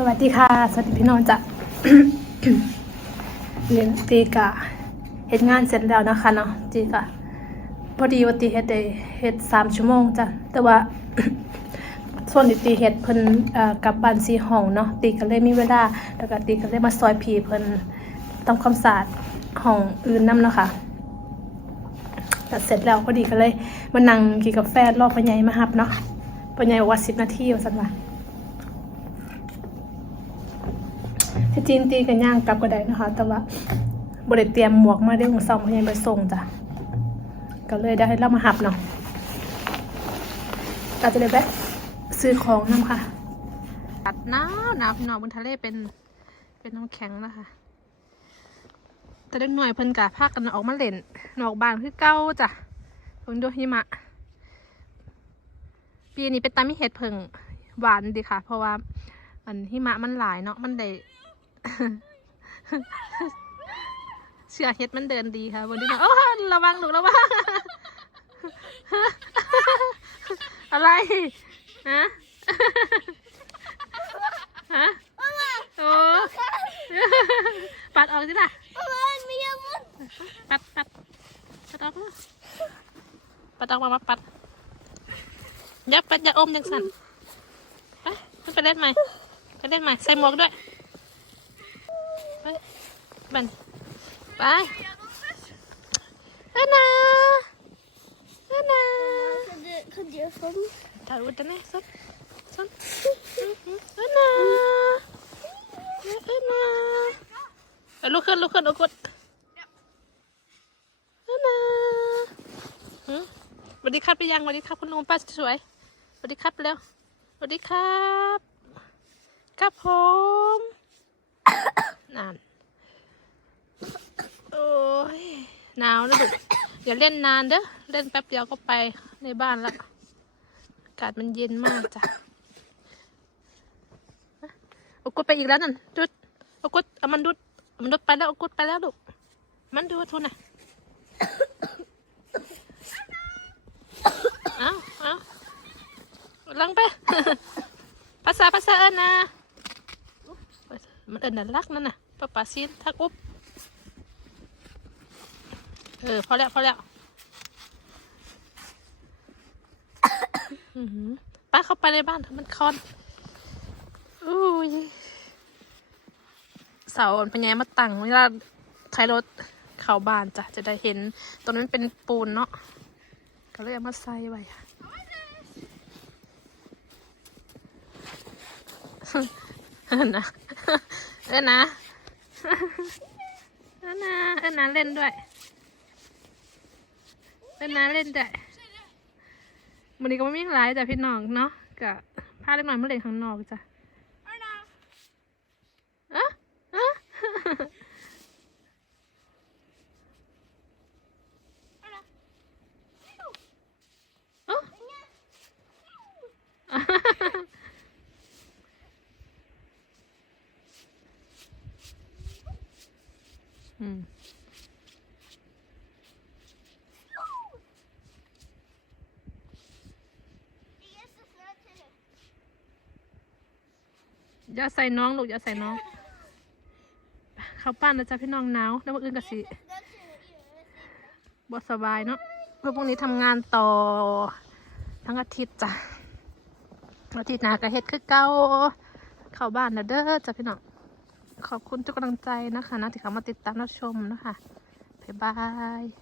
สวัสดีค่ะ สวัสดีพี่น้องจ้ะเรียนตีกะเฮ็ดงานเสร็จแล้วนะคะเนาะตีกะพอดีว่าตีเฮ็ดได้เฮ็ดสามชั่วโมงจ้ะแต่ว่าส่วนตีเฮ็ดเพิ่นกลับบ้านสีห้องเนาะตีก็เลยมีเวลาแล้วก็ตีก็เลยมาซอยพี่เพิ่นทำความสะอาดห้องอื่นนํเนาะค่ะแต่เสร็จแล้วพอดีก็เลยมานั่งกินกาแฟรอพ่อใหญ่มารับเนาะพ่อใหญ่บอกว่า10นาทีว่าซั่นว่า ที่จีนตีกันย่างกลับก็ได้นะคะ แต่ว่าบริเตรียมหมวกมาได้ของซองพยายไปส่งจ้ะก็เลยได้เล่ามาหับเนาะก็จะเลยแวะซื้อของน้ำค่ะตัดหนาหนาวพี่น้องบนทะเลเป็นเป็นน้ำแข็งนะคะแต่เด็กหน่อยเพิ่นกะพากันออกมาเล่นนอกบ้านคือเก้าจ้ะเพิ่งดูหิมะ ปีนี้เป็นตามีเห็ดเพิ่งหวานดีค่ะ เพราะว่าอันหิมะมันหลายเนาะมันได้ เชือกเฮ็ดมันเดินดีค่ะบนนี้นโอ้ระวังหนูระวัง อะไรฮะฮะโอ้ปัดออกสิล่ะปัดปัดปัดออกมาปัดออกมาปัดอยับปัดอย่าอมจังสันไปไปเล่นใหม่ไปเล่นใหม่ใส่หมวกด้วย ไปบันไปเอ็นะเอ็นะ Kan du få den? ถ่ายรูปกันนะสักสักเอ็นะเอ็นะเอาลุกขึ้นลุกขึ้นลุกขึ้นเอ็นะหืมสวัสดีครับไปยังสวัสดีครับคุณลุงป้าสวยสวัสดีครับเร็วสวัสดีครับ ครับผม นั่นโอ้ยหนาวนะลูกอย่าเล่นนานเด้อเล่นแป๊บเดียวก็ไปในบ้านละอากาศมันเย็นมากจ้ะเอากุดไปอีกแล้วนั่นดุดเอากุดเอามันดุดเอามันดุดไปแล้วเอากุดไปแล้วลูกมันดูทุนน่ะเอาเอาลังไปภาษาภาษาเอิญนะมันเอิญน่ารักนั่นน่ะ ป้าป๋าซีนทักอุ๊บเออพอแล้วพอแล้วป้าเข้าไปในบ้านมันคอนอุ้ยเสาอันเป็นไงมาตั้งเวลาใช้รถเข้าบ้านจ้ะจะได้เห็นตรงนั้นเป็นปูนเนาะก็เลยเอามาใส่ไว้ค่ะเออนะเออนะ เออนะเออนะเล่นด้วยเออนะเล่นด้วยวันนี้ก็ไม่มีหลายจ้ะพี่น้องเนาะกับพาเล็กน้อยมาเล่นข้างนอกจ้ะเอะเอะ เอะอืม อย่าใส่น้องลูกอย่าใส่น้อง เข้าป้านนะจ๊ะพี่น้องหนาวแล้วมื่อื่นก็สิบสบายเนาะเพราะพรุ่งนี้ทำงานต่อ ทั้งอาทิตย์จ้ะอาทิตย์หน้าก็เฮ็ดคือเก่าเข้าบ้านนะเด้อจ้ะพี่น้องขอบคุณทุกกำลังใจนะคะนะที่เข้ามาติดตามรับชมนะคะบ๊ายบาย